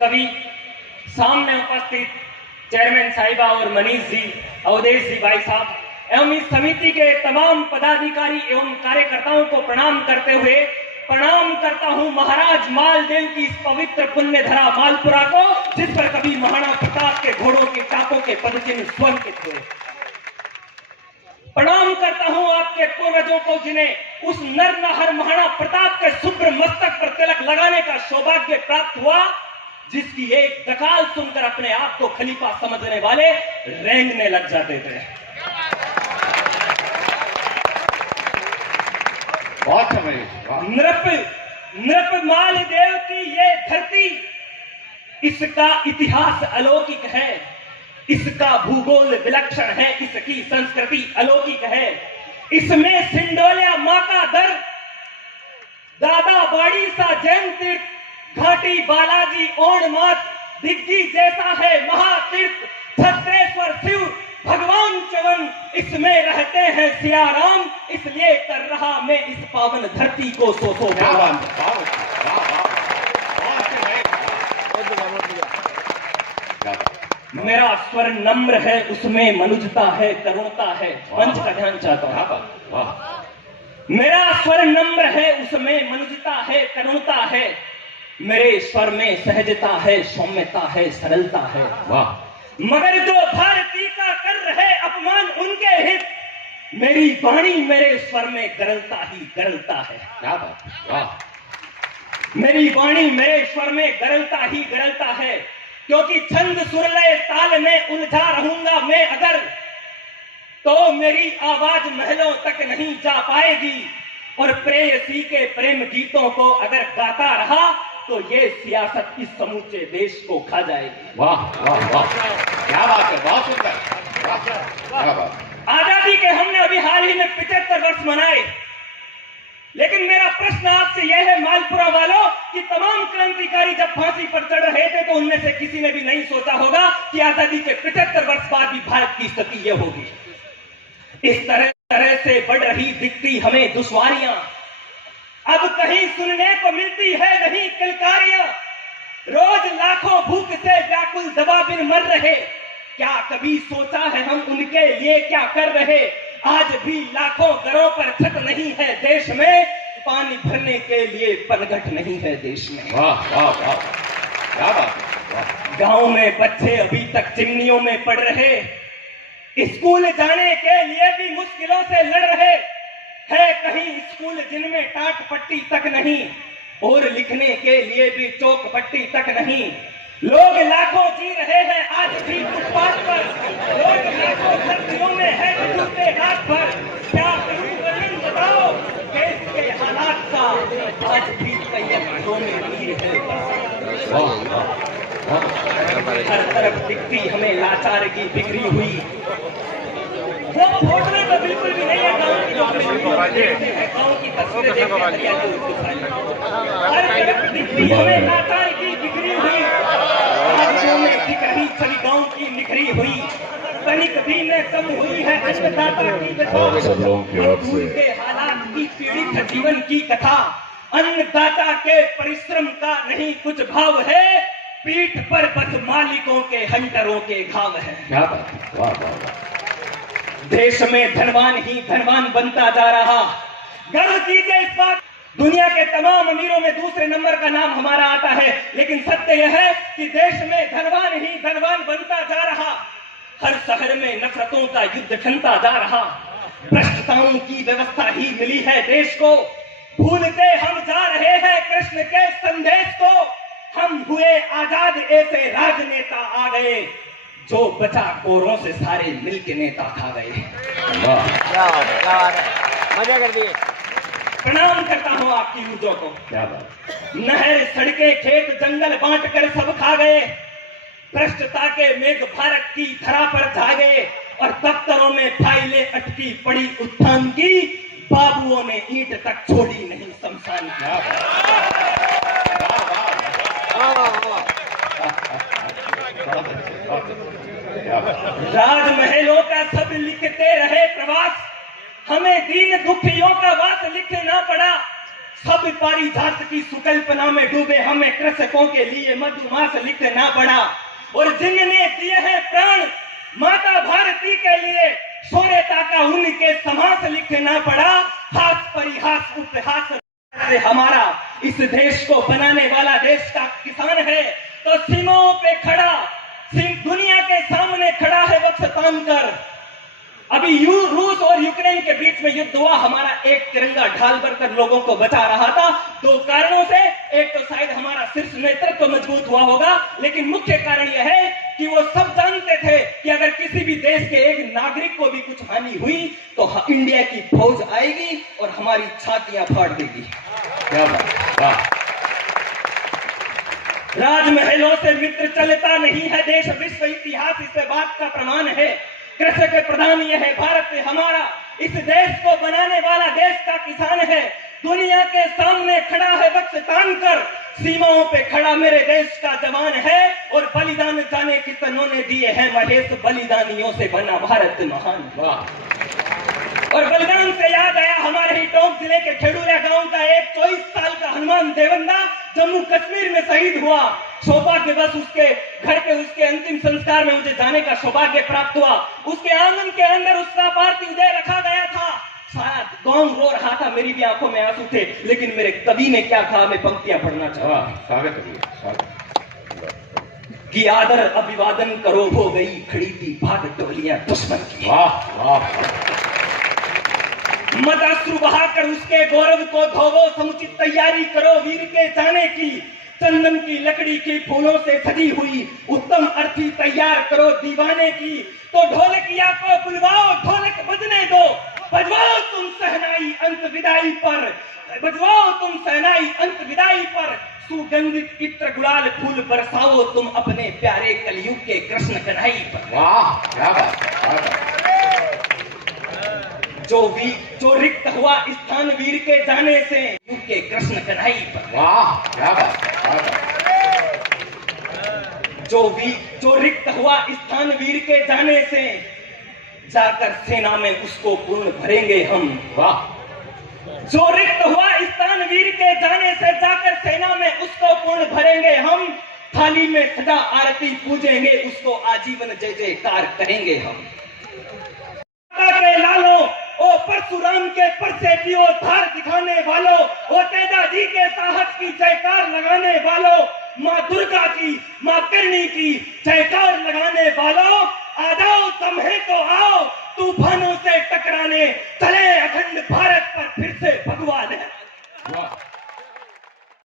कवि सामने उपस्थित चेयरमैन साहिबा और मनीष जी, अवधेश जी भाई साहब एवं इस समिति के तमाम पदाधिकारी एवं कार्यकर्ताओं को प्रणाम करते हुए प्रणाम करता हूं महाराज मालदेव की इस पवित्र पुण्य धरा मालपुरा को, जिस पर कभी महाराणा प्रताप के घोड़ों के टापों के पदचिन्ह स्वंकित हुए। प्रणाम करता हूं आपके पूर्वजों को, जिन्हें उस नर महाराणा प्रताप के शुभ्र मस्तक पर तिलक लगाने का सौभाग्य प्राप्त हुआ, जिसकी एक दकाल सुनकर अपने आप को खलीफा समझने वाले रेंगने लग जाते थे। नृप मालदेव की ये धरती, इसका इतिहास अलौकिक है, इसका भूगोल विलक्षण है, इसकी संस्कृति अलौकिक है। इसमें सिंडोलिया मां का दर, दादा बाड़ी सा जैन तीर्थ, घाटी बालाजी ओणमात दिग्गी जैसा है महातीर्थ, छत्रेश्वर शिव भगवान चवन, इसमें रहते हैं सिया राम, इसलिए कर रहा मैं इस पावन धरती को सो भगवान। मेरा स्वर नम्र है, उसमें मनुजता है, करुणता है। पंच का ध्यान चाहता हूं। मेरा स्वर नम्र है, उसमें मनुजता है, करुणता है। मेरे स्वर में सहजता है, सौम्यता है, सरलता है। वाह! मगर जो भारती का कर रहे अपमान उनके हित, मेरी वाणी मेरे स्वर में गरलता ही गरलता है। क्या बात! वाह! मेरी वाणी मेरे स्वर में गरलता ही गरलता है, क्योंकि छंद सुरलय ताल में उलझा रहूंगा मैं अगर, तो मेरी आवाज महलों तक नहीं जा पाएगी, और प्रेयसी के प्रेम गीतों को अगर गाता रहा तो ये सियासत इस समूचे देश को खा जाएगी। वाह वाह वाह, क्या बात है, बहुत सुंदर, क्या बात। आजादी के हमने अभी हाल ही में 75 वर्ष मनाए, लेकिन मेरा प्रश्न आपसे यह है मालपुरा वालों कि तमाम क्रांतिकारी जब फांसी पर चढ़ रहे थे तो उनमें से किसी ने भी नहीं सोचा होगा कि आजादी के 75 वर्ष बाद भी भारत की स्थिति यह होगी। इस तरह से बढ़ रही दिखती हमें दुश्वारियां, अब कहीं सुनने को मिलती है नहीं किलकारियां। रोज लाखों भूख से व्याकुल दबा बिन मर रहे, क्या कभी सोचा है हम उनके लिए क्या कर रहे। आज भी लाखों घरों पर छत नहीं है देश में, पानी भरने के लिए पनघट नहीं है देश में। वाह वाह वाह, क्या बात। गांव में बच्चे अभी तक चिमनियों में पड़ रहे, स्कूल जाने के लिए भी मुश्किलों से लड़ रहे है। कहीं स्कूल जिनमें टाट पट्टी तक नहीं, और लिखने के लिए भी चौक पट्टी तक नहीं। लोग लाखों जी रहे हैं आज भी फुटपाथ पर, लोग लाखों सर्दियों में है जूते रात भर। क्या करूं बताओ देश के हालात का, आज भी तैयारियों में भीड़ है। हर तरफ दिखती हमें लाचार की बिगड़ी हुई, वो फोटो तो बिल्कुल भी नहीं है गांव की, गांव की तस्वीरें देखकर हर तरफ दिखती हमें लाचार की बिगड़ी हुई, दिख रही छवि गांव की निखरी हुई, तनिक भी न कम हुई है अन्नदाता की के हालात की पीड़ित जीवन की कथा। अन्नदाता के परिश्रम का नहीं कुछ भाव है, पीठ पर बस मालिकों के हंटरों के घाव है। क्या बात, वाह वाह। देश में धनवान ही धनवान बनता जा रहा, गर्व कीजिए इस बात। दुनिया के तमाम अमीरों में दूसरे नंबर का नाम हमारा आता है, लेकिन सत्य यह है कि देश में धनवान ही धनवान बनता जा रहा। हर शहर में नफरतों का युद्ध ठनता जा रहा, भ्रष्टताओं की व्यवस्था ही मिली है देश को। भूलते हम जा रहे हैं कृष्ण के संदेश को, हम हुए आजाद ऐसे राजनेता आ गए, जो बचा कोरों से सारे मिलके नेता खा गए। मजा कर दिए। प्रणाम करता हूं आपकी ऊर्जा को। क्या बात। नहर सड़कें खेत जंगल बांट कर सब खा गए, भ्रष्टता के मेघ भारत की धरा पर छा गए, और दफ्तरों में फाइलें अटकी पड़ी उत्थान की, बाबुओं ने ईंट तक छोड़ी नहीं शमशान की। राजमहलों का सब लिखते रहे प्रवास, हमें दीन दुखियों का वास लिखना पड़ा। खब पारिजात की सुकल्पना में डूबे हमें कृषकों के लिए मधुमास लिखना पड़ा, और जिनने दिए हैं प्राण माता भारती के लिए शौर्यता का उनके समास लिखना पड़ा। हास परिहास उपहास से हमारा इस देश को बनाने वाला देश का किसान है, तो सीमाओं पे खड़ा, दुनिया के सामने खड़ा है वक्त तान कर। अभी रूस और यूक्रेन के बीच में युद्ध हुआ, हमारा एक तिरंगा ढाल भरकर लोगों को बचा रहा था। दो कारणों से, एक तो शायद हमारा शीर्ष नेतृत्व मजबूत हुआ होगा, लेकिन मुख्य कारण यह है कि वो सब जानते थे कि अगर किसी भी देश के एक नागरिक को भी कुछ हानि हुई तो इंडिया की फौज आएगी और हमारी छातियां फाड़ देगी। क्या बात, वाह। राजमहलों से मित्र चलता नहीं है देश, विश्व इतिहास इस बात का प्रमाण है। कृषक प्रधान यह है भारत हमारा, इस देश को बनाने वाला देश का किसान है। दुनिया के सामने खड़ा है वक्त तान कर, सीमाओं पे खड़ा मेरे देश का जवान है, और बलिदान जाने कितनों ने दिए हैं महेश, बलिदानियों से बना भारत महान। और बलिदान से याद आया, हमारे ही टोंक जिले के खेड़ूरा गांव का एक 24 साल का हनुमान देवंदा जम्मू कश्मीर में शहीद हुआ। सौभाग्य बस उसके घर पे उसके अंतिम संस्कार में मुझे जाने का सौभाग्य प्राप्त हुआ। उसके आंगन के अंदर उसका पार्थिव देह रखा गया था। सारा गांव रो रहा था, मेरी भी आंखों में आंसू थे, लेकिन मेरे कवि ने क्या कहा, मैं पंक्तियां पढ़ना चाहता हूं। स्वागत है, कि आदर अभिवादन करो, हो गई खड़ी थी भाग टोलियां दुश्मन की। वाह वाह। मत अश्रु बहाकर उसके गौरव को धोवो, समुचित तैयारी करो वीर के जाने की। चंदन की लकड़ी की फूलों से सजी हुई उत्तम अर्थी तैयार करो दीवाने की। तो ढोलकिया को बुलवाओ, ढोलक बजने दो, बजवाओ तुम सहनाई अंत विदाई पर, बजवाओ तुम सहनाई अंत विदाई पर। सुगंधित इत्र गुलाल फूल बरसाओ तुम अपने प्यारे कलयुग के कृष्ण कन्हई पर। वाह, क्या बात, क्या बात। जो रिक्त हुआ स्थान वीर के जाने से, युग के कृष्ण कन्हई पर। वाह, क्या बात, क्या बात। जो रिक्त हुआ स्थान वीर के जाने से, जाकर सेना में उसको पूर्ण भरेंगे हम। वाह। जो रिक्त हुआ स्थान वीर के जाने से, जाकर सेना में उसको पूर्ण भरेंगे हम। थाली में सदा आरती पूजेंगे उसको, आजीवन जय जयकार करेंगे हम। के लालो, ओ परशुराम के परसेतियों धार दिखाने वालों, ओ तेजा जी के साहस की जयकार लगाने वालों, माँ दुर्गा की, माँ करणी की जयकार लगाने वालों, आ जाओ तुम्हें तो आओ, तूफानों से टकराने चले अखंड भारत